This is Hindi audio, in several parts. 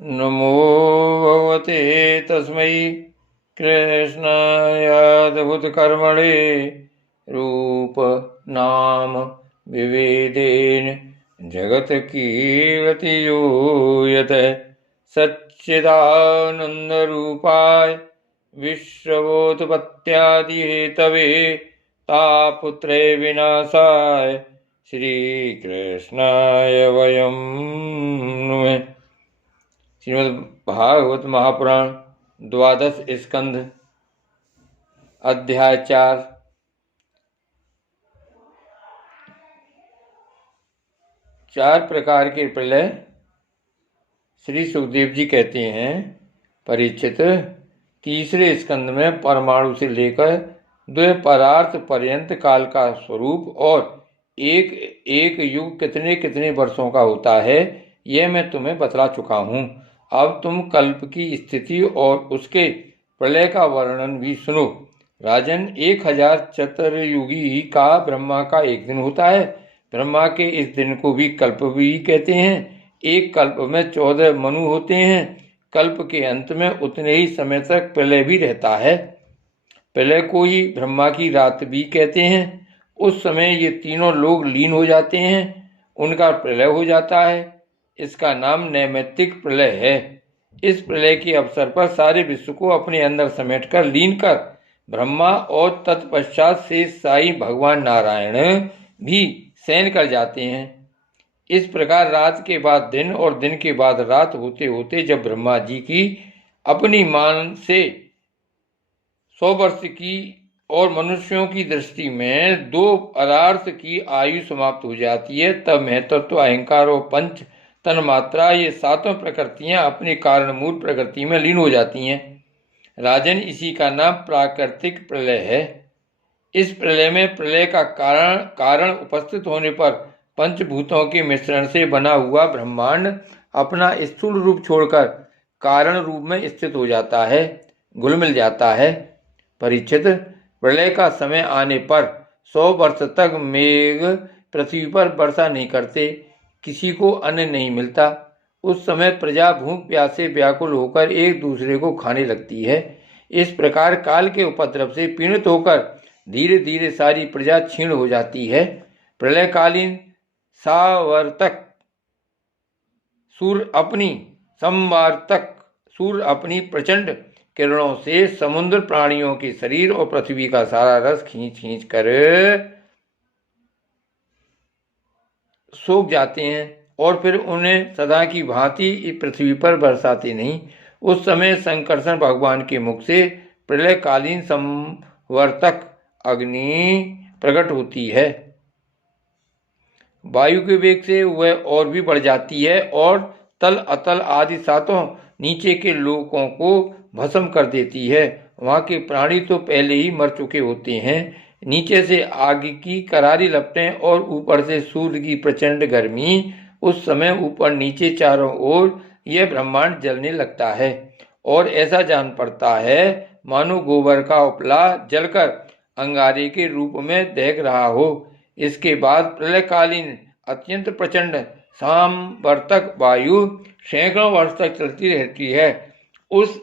नमो भगवते तस्मै कृष्णायाद्भुतकर्मणे रूप नाम विवेदेन जगत्कीर्ति यूयते सच्चिदानन्दरूपाय विश्वोत्पत्त्यादिहेतवे तापत्रय विनाशाय श्रीकृष्णाय वयं नुमः। श्रीमद् भागवत महापुराण द्वादश स्कंध अध्याय 4। चार प्रकार के प्रलय। श्री सुखदेव जी कहते हैं, परीक्षित, तीसरे स्कंद में परमाणु से लेकर द्वैपरार्थ पर्यंत काल का स्वरूप और एक एक युग कितने कितने वर्षों का होता है, यह मैं तुम्हें बतला चुका हूँ। अब तुम कल्प की स्थिति और उसके प्रलय का वर्णन भी सुनो। राजन, 1000 चतुर्युगी का ब्रह्मा का एक दिन होता है। ब्रह्मा के इस दिन को भी कल्प भी कहते हैं। एक कल्प में 14 मनु होते हैं। कल्प के अंत में उतने ही समय तक प्रलय भी रहता है। प्रलय को ही ब्रह्मा की रात भी कहते हैं। उस समय ये तीनों लोग लीन हो जाते हैं, उनका प्रलय हो जाता है। इसका नाम नैमित्तिक प्रलय है। इस प्रलय के अवसर पर सारे विश्व को अपने अंदर समेटकर लीन कर ब्रह्मा और तत्पश्चात से साई भगवान नारायण भी शयन कर जाते हैं। इस प्रकार रात के बाद दिन और दिन के बाद रात होते होते जब ब्रह्मा जी की अपनी मान से 100 वर्ष की और मनुष्यों की दृष्टि में 2 अरार्थ की आयु समाप्त हो जाती है, तब महत्त्व, अहंकार और पंच तन्मात्रा, ये सातों प्रकृतियां अपने कारण मूल प्रकृति में लीन हो जाती हैं। राजन, इसी का नाम प्राकृतिक प्रलय है। इस प्रलय में प्रलय का कारण उपस्थित होने पर पंचभूतों के मिश्रण से बना हुआ ब्रह्मांड अपना स्थूल रूप छोड़कर कारण रूप में स्थित हो जाता है, घुल मिल जाता है। परीक्षित, प्रलय का समय आने पर 100 वर्ष तक मेघ पृथ्वी पर वर्षा नहीं करते, किसी को अन्न नहीं मिलता। उस समय प्रजा भूख प्यास से व्याकुल होकर एक दूसरे को खाने लगती है। इस प्रकार काल के उपद्रव से पीड़ित होकर धीरे धीरे सारी प्रजा क्षीण हो जाती है। प्रलयकालीन सावर्तक सूर्य अपनी प्रचंड किरणों से समुद्र प्राणियों के शरीर और पृथ्वी का सारा रस खींच खींच कर सोख जाते हैं और फिर उन्हें सदा की भांति पृथ्वी पर बरसाते नहीं। उस समय संकर्षण भगवान के मुख से प्रलयकालीन संवर्तक अग्नि प्रकट होती है। वायु के वेग से वह और भी बढ़ जाती है और तल अतल आदि सातों नीचे के लोकों को भस्म कर देती है। वहाँ के प्राणी तो पहले ही मर चुके होते हैं। नीचे से आग की करारी लपटें और ऊपर से सूर्य की प्रचंड गर्मी। उस समय ऊपर नीचे चारों ओर यह ब्रह्मांड जलने लगता है और ऐसा जान पड़ता है मानो गोबर का उपला जलकर अंगारे के रूप में दहक रहा हो। इसके बाद प्रलयकालीन अत्यंत प्रचंड सामवर्तक वायु सैकड़ों वर्ष तक चलती रहती है। उस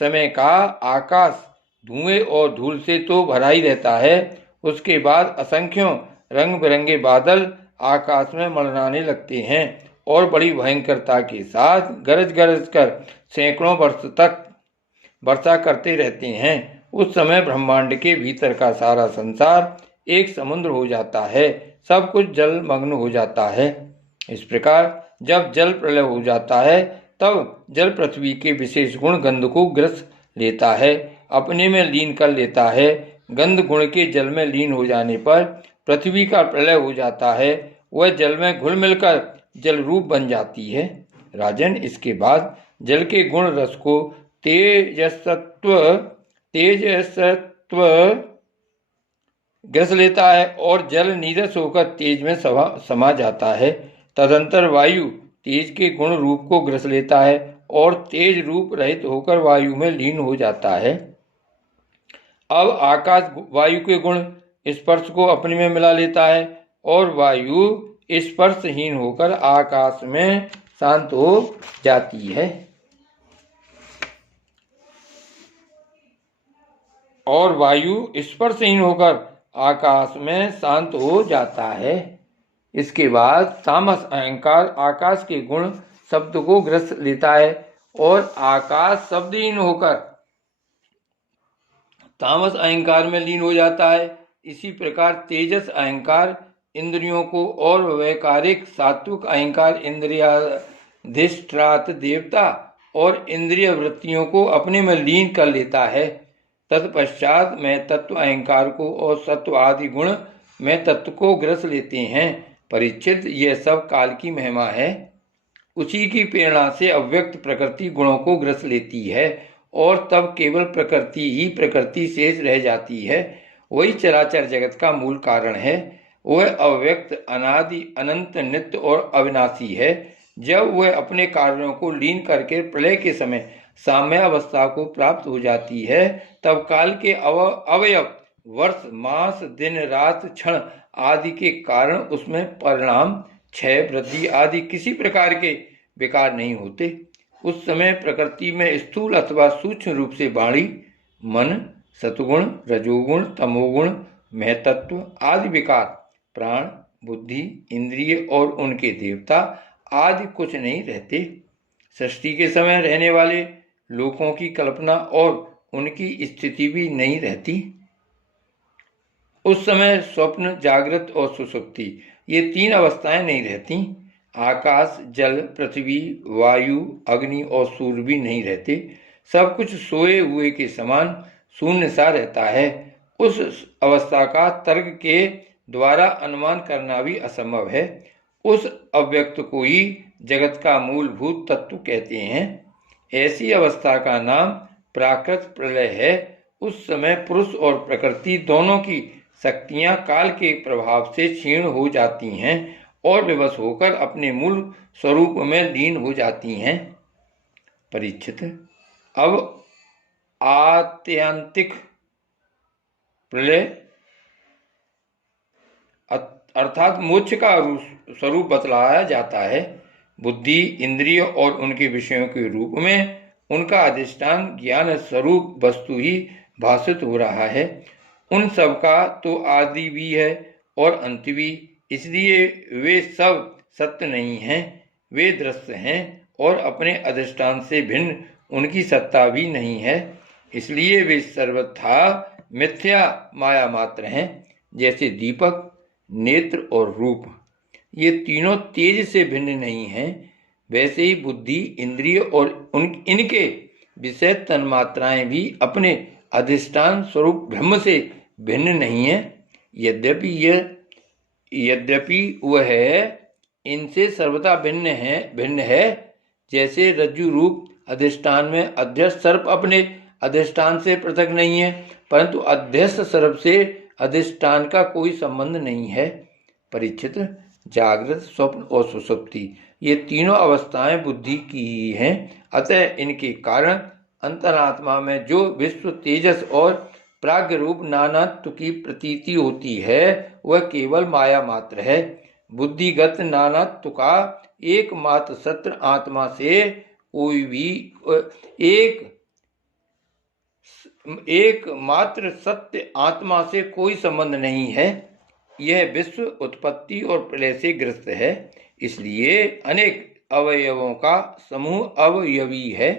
समय का आकाश धुएं और धूल से तो भरा ही रहता है। उसके बाद असंख्यों रंग बिरंगे बादल आकाश में मंडराने लगते हैं और बड़ी भयंकरता के साथ गरज गरज कर सैकड़ों वर्ष तक वर्षा करते रहते हैं। उस समय ब्रह्मांड के भीतर का सारा संसार एक समुद्र हो जाता है, सब कुछ जलमग्न हो जाता है। इस प्रकार जब जल प्रलय हो जाता है तब जल पृथ्वी के विशेष गुण गंध को ग्रस लेता है, अपने में लीन कर लेता है। गंध गुण के जल में लीन हो जाने पर पृथ्वी का प्रलय हो जाता है, वह जल में घुल मिलकर जल रूप बन जाती है। राजन, इसके बाद जल के गुण रस को तेजसत्व ग्रस लेता है और जल नीरस होकर तेज में समा जाता है। तदंतर वायु तेज के गुण रूप को ग्रस लेता है और तेज रूप रहित होकर वायु में लीन हो जाता है। अब आकाश वायु के गुण स्पर्श को अपने में मिला लेता है और वायु स्पर्शहीन होकर आकाश में शांत हो जाती है और वायु स्पर्शहीन होकर आकाश में शांत हो जाता है। इसके बाद तामस अहंकार आकाश के गुण शब्द को ग्रस लेता है और आकाश शब्दहीन होकर तामस अहंकार में लीन हो जाता है। इसी प्रकार तेजस अहंकार इंद्रियों को और वैकारिक सात्विक अहंकार इंद्रियाधिष्ठात देवता और इंद्रिय वृत्तियों को अपने में लीन कर लेता है। तत्पश्चात में तत्व अहंकार को और सत्व आदि गुण में तत्व को ग्रस लेते हैं। परीक्षित, यह सब काल की महिमा है। उसी की प्रेरणा से अव्यक्त प्रकृति गुणों को ग्रस लेती है और तब केवल प्रकृति ही प्रकृति शेष रह जाती है। वही चराचर जगत का मूल कारण है। वह अव्यक्त, अनादि, अनंत, नित्य और अविनाशी है। जब वह अपने कार्यों को लीन करके प्रलय के समय साम्यावस्था को प्राप्त हो जाती है, तब काल के अवयव, वर्ष, मास, दिन, रात, क्षण आदि के कारण उसमें परिणाम, क्षय, वृद्धि आदि किसी प्रकार के विकार नहीं होते। उस समय प्रकृति में स्थूल अथवा सूक्ष्म रूप से वाणी, मन, सतुगुण, रजोगुण, तमोगुण, महतत्व आदि विकार, प्राण, बुद्धि, इंद्रिय और उनके देवता आदि कुछ नहीं रहते। सृष्टि के समय रहने वाले लोकों की कल्पना और उनकी स्थिति भी नहीं रहती। उस समय स्वप्न, जागृत और सुषुप्ति ये तीन अवस्थाएं नहीं रहती। आकाश, जल, पृथ्वी, वायु, अग्नि और सूर्य भी नहीं रहते। सब कुछ सोए हुए के समान शून्य सा रहता है। उस अवस्था का तर्क के द्वारा अनुमान करना भी असंभव है। उस अव्यक्त को ही जगत का मूलभूत तत्व कहते हैं। ऐसी अवस्था का नाम प्राकृत प्रलय है। उस समय पुरुष और प्रकृति दोनों की शक्तियां काल के प्रभाव से क्षीण हो जाती हैं और विवश होकर अपने मूल स्वरूप में लीन हो जाती हैं। परीक्षित, अब आत्यंतिक प्रलय अर्थात मोक्ष का स्वरूप बतलाया जाता है। बुद्धि, इंद्रिय और उनके विषयों के रूप में उनका अधिष्ठान ज्ञान स्वरूप वस्तु ही भाषित हो रहा है। उन सब का तो आदि भी है और अंत भी, इसलिए वे सब सत्य नहीं हैं। वे दृश्य हैं और अपने अधिष्ठान से भिन्न उनकी सत्ता भी नहीं है। इसलिए वे सर्वथा मिथ्या माया मात्र हैं। जैसे दीपक, नेत्र और रूप ये तीनों तेज से भिन्न नहीं हैं, वैसे ही बुद्धि, इंद्रिय और इनके विषय तन्मात्राएं भी अपने अधिष्ठान स्वरूप ब्रह्म से भिन्न नहीं है। यद्यपि वह इनसे सर्वथा भिन्न है। जैसे रज्जु रूप अधिष्ठान में अध्यस्त सर्प अपने अधिष्ठान से पृथक नहीं है, परंतु अध्यस्त सर्प से अधिष्ठान का कोई संबंध नहीं है। परीक्षित, जागृत, स्वप्न और सुषुप्ति ये तीनों अवस्थाएं बुद्धि की ही हैं। अतः इनके कारण अंतरात्मा में जो विश्व, तेजस और प्राज्ञ रूप नानात्व की प्रतीति होती है वह केवल माया मात्र है। बुद्धिगत नानात्व का एकमात्र सत्य आत्मा से कोई भी एकमात्र सत्य आत्मा से कोई संबंध नहीं है। यह विश्व उत्पत्ति और प्रलय से ग्रस्त है, इसलिए अनेक अवयवों का समूह अवयवी है।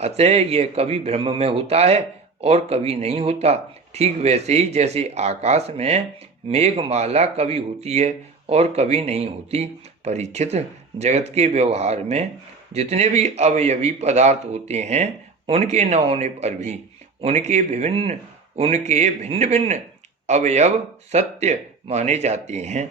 अतः यह कभी ब्रह्म में होता है और कभी नहीं होता। ठीक वैसे ही जैसे आकाश में मेघमाला कभी होती है और कभी नहीं होती। परीक्षित, जगत के व्यवहार में जितने भी अवयवी पदार्थ होते हैं उनके न होने पर भी उनके भिन्न भिन्न अवयव सत्य माने जाते हैं,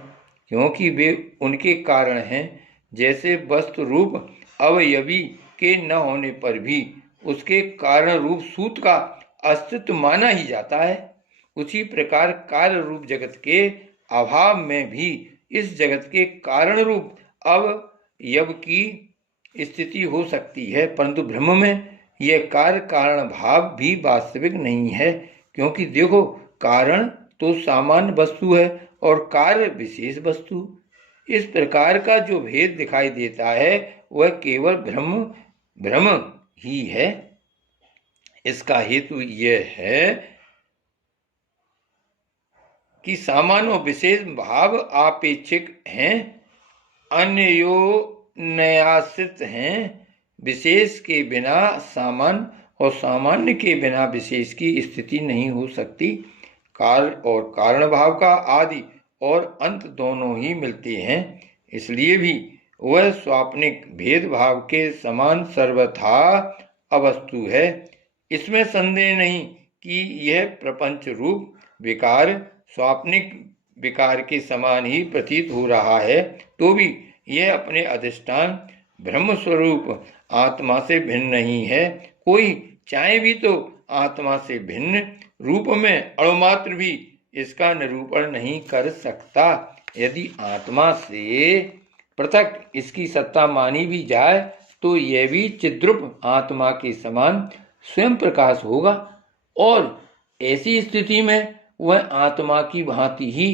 क्योंकि वे उनके कारण हैं। जैसे वस्तु रूप अवयवी के न होने पर भी उसके कारण रूप सूत का अस्तित्व माना ही जाता है, उसी प्रकार कार्य रूप जगत के अभाव में भी इस जगत के कारण रूप अवयव की स्थिति हो सकती है। परंतु ब्रह्म में यह कार्य कारण भाव भी वास्तविक नहीं है, क्योंकि देखो, कारण तो सामान्य वस्तु है और कार्य विशेष वस्तु। इस प्रकार का जो भेद दिखाई देता है वह केवल भ्रम ही है। इसका हेतु यह है कि सामान्य और विशेष भाव आपेक्षिक हैं, अन्योन्याश्रित हैं। विशेष के बिना सामान्य और सामान्य के बिना विशेष की स्थिति नहीं हो सकती। कार्य और कारण भाव का आदि और अंत दोनों ही मिलते हैं। इसलिए भी वह स्वाप्निक भेदभाव के समान सर्वथा अवस्तु है। इसमें संदेह नहीं कि यह प्रपंच रूप विकार स्वाप्निक विकार के समान ही प्रतीत हो रहा है, तो भी यह अपने अधिष्ठान ब्रह्म स्वरूप आत्मा से भिन्न नहीं है। कोई चाहे भी तो आत्मा से भिन्न रूप में अणुमात्र भी इसका निरूपण नहीं कर सकता। यदि आत्मा से पृथक इसकी सत्ता मानी भी जाए तो यह भी चिद्रूप आत्मा के समान स्वयं प्रकाश होगा और ऐसी स्थिति में वह आत्मा की भांति ही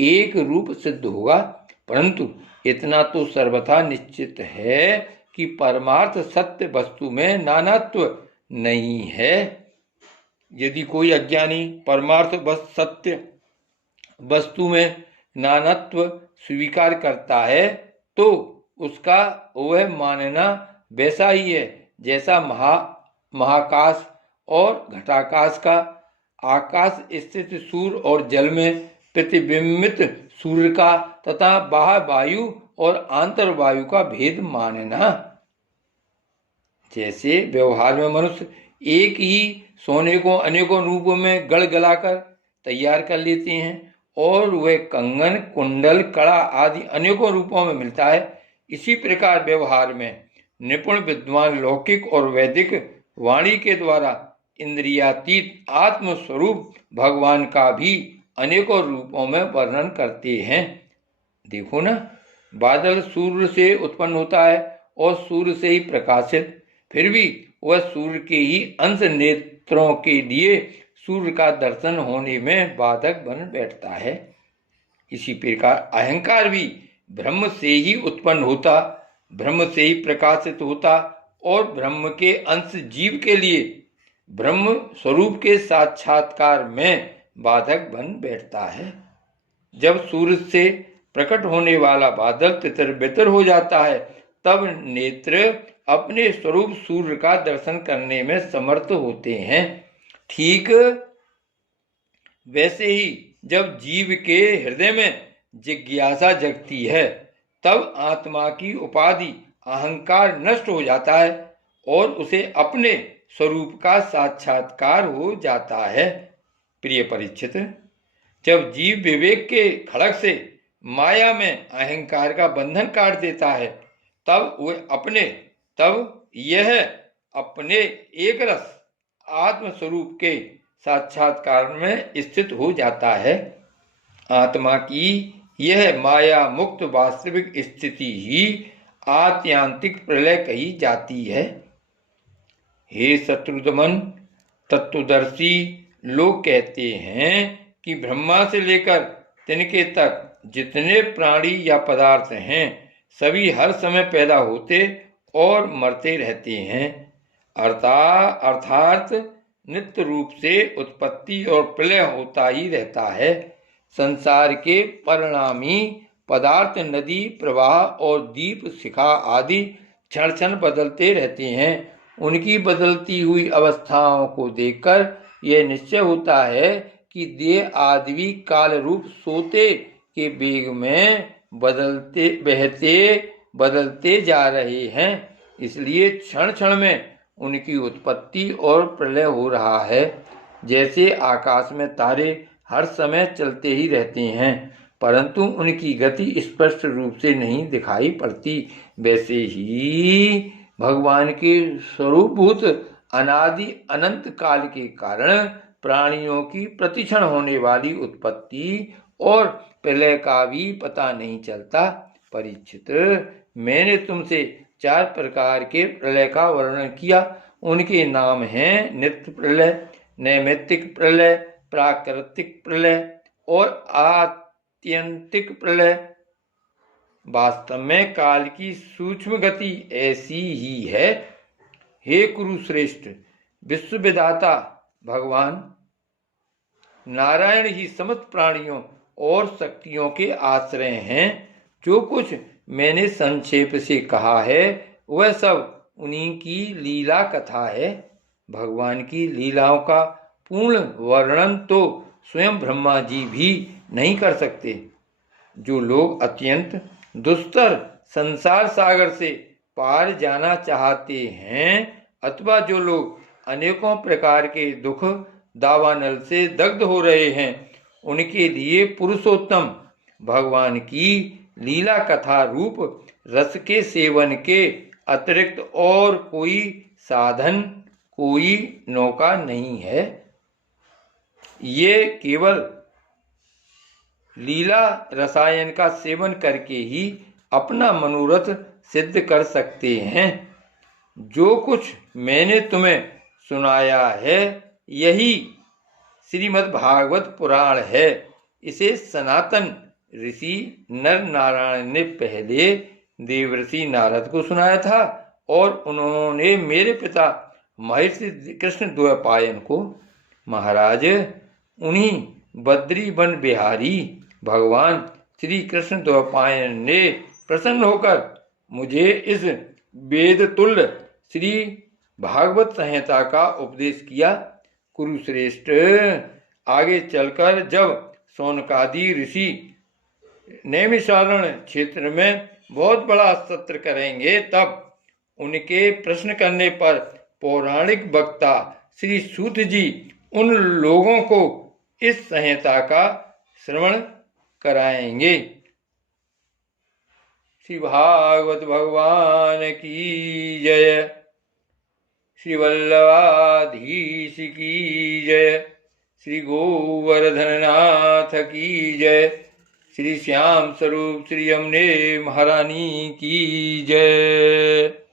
एक रूप सिद्ध होगा। परंतु इतना तो सर्वथा निश्चित है कि परमार्थ सत्य वस्तु में नानात्व नहीं है। यदि कोई अज्ञानी परमार्थ सत्य वस्तु में नानात्व स्वीकार करता है तो उसका वह मानना वैसा ही है जैसा महाकाश और घटाकाश का आकाश स्थित सूर्य और जल में प्रतिबिंबित सूर्य का तथा बाह्य वायु और आंतर वायु का भेद मानना। जैसे व्यवहार में मनुष्य एक ही सोने को अनेकों रूपों में गढ़ गलाकर तैयार कर लेते हैं और वह कंगन कुंडल कड़ा आदि अनेकों रूपों में मिलता है, इसी प्रकार व्यवहार में निपुण विद्वान लौकिक और वैदिक वाणी के द्वारा इंद्रियातीत आत्म स्वरूप भगवान का भी अनेकों रूपों में वर्णन करते हैं। देखो ना, बादल सूर्य से उत्पन्न होता है और सूर्य से ही प्रकाशित, फिर भी वह सूर्य के ही अंश नेत्रों के लिए सूर्य का दर्शन होने में बाधक बन बैठता है। इसी प्रकार अहंकार भी ब्रह्म से ही उत्पन्न होता, ब्रह्म से ही प्रकाशित होता और ब्रह्म के अंश जीव के लिए ब्रह्म स्वरूप के साक्षात्कार में बाधक बन बैठता है। जब सूर्य से प्रकट होने वाला बादल तितर बितर हो जाता है तब नेत्र अपने स्वरूप सूर्य का दर्शन करने में समर्थ होते हैं। ठीक वैसे ही जब जीव के हृदय में जिज्ञासा जगती है तब आत्मा की उपाधि अहंकार नष्ट हो जाता है और उसे अपने स्वरूप का साक्षात्कार हो जाता है। प्रिय परीक्षित, जब जीव विवेक के खड़ग से माया में अहंकार का बंधन काट देता है तब यह अपने एक रस आत्म स्वरूप के साक्षात्कार में स्थित हो जाता है। आत्मा की यह माया मुक्त वास्तविक स्थिति ही आत्यांतिक प्रलय कही जाती है। हे शत्रुदमन, तत्वदर्शी लोग कहते हैं कि ब्रह्मा से लेकर तिनके तक जितने प्राणी या पदार्थ हैं सभी हर समय पैदा होते और मरते रहते हैं, अर्थात नित्य रूप से उत्पत्ति और प्रलय होता ही रहता है। संसार के परिणामी पदार्थ नदी प्रवाह और दीप शिखा आदि क्षण क्षण बदलते रहते हैं। उनकी बदलती हुई अवस्थाओं को देखकर यह निश्चय होता है कि देह आदि भी काल रूप सोते के वेग में बदलते जा रहे हैं। इसलिए क्षण क्षण में उनकी उत्पत्ति और प्रलय हो रहा है। जैसे आकाश में तारे हर समय चलते ही रहते हैं परंतु उनकी गति स्पष्ट रूप से नहीं दिखाई पड़ती, वैसे ही भगवान के स्वरूपभूत अनादि अनंत काल के कारण प्राणियों की प्रतिक्षण होने वाली उत्पत्ति और प्रलय का भी पता नहीं चलता। परीक्षित, मैंने तुमसे 4 प्रकार के प्रलय का वर्णन किया। उनके नाम हैं नित्य प्रलय, नैमित्तिक प्रलय, प्राकृतिक प्रलय और आत्यंतिक प्रलय। वास्तव में काल की सूक्ष्म गति ऐसी ही है। हे कुरुश्रेष्ठ, विश्व विधाता भगवान नारायण ही समस्त प्राणियों और शक्तियों के आश्रय हैं। जो कुछ मैंने संक्षेप से कहा है वह सब उन्हीं की लीला कथा है। भगवान की लीलाओं का पूर्ण वर्णन तो स्वयं ब्रह्मा जी भी नहीं कर सकते। जो लोग अत्यंत दुस्तर संसार सागर से पार जाना चाहते हैं अथवा जो लोग अनेकों प्रकार के दुख दावानल से दग्ध हो रहे हैं, उनके लिए पुरुषोत्तम भगवान की लीला कथा रूप रस के सेवन के अतिरिक्त और कोई साधन, कोई नौका नहीं है। ये केवल लीला रसायन का सेवन करके ही अपना मनोरथ सिद्ध कर सकते हैं। जो कुछ मैंने तुम्हें सुनाया है यही श्रीमद् भागवत पुराण है। इसे सनातन ऋषि नर नारायण ने पहले देवर्षि नारद को सुनाया था और उन्होंने मेरे पिता महर्षि कृष्ण द्वैपायन को। महाराज, उन्हीं बद्री वन बिहारी भगवान श्री कृष्ण द्वैपायन ने प्रसन्न होकर मुझे इस वेद तुल्य श्री भागवत संहिता का उपदेश किया। कुरुश्रेष्ठ, आगे चलकर जब शौनकादि ऋषि नैमिषारण्य क्षेत्र में बहुत बड़ा सत्र करेंगे तब उनके प्रश्न करने पर पौराणिक वक्ता श्री सूत जी उन लोगों को इस संहिता का श्रवण कराएंगे। श्री भागवत भगवान की जय। श्री वल्लभाधीश की जय। श्री गोवर्धननाथ की जय। श्री श्याम स्वरूप श्री अम्बे महारानी की जय।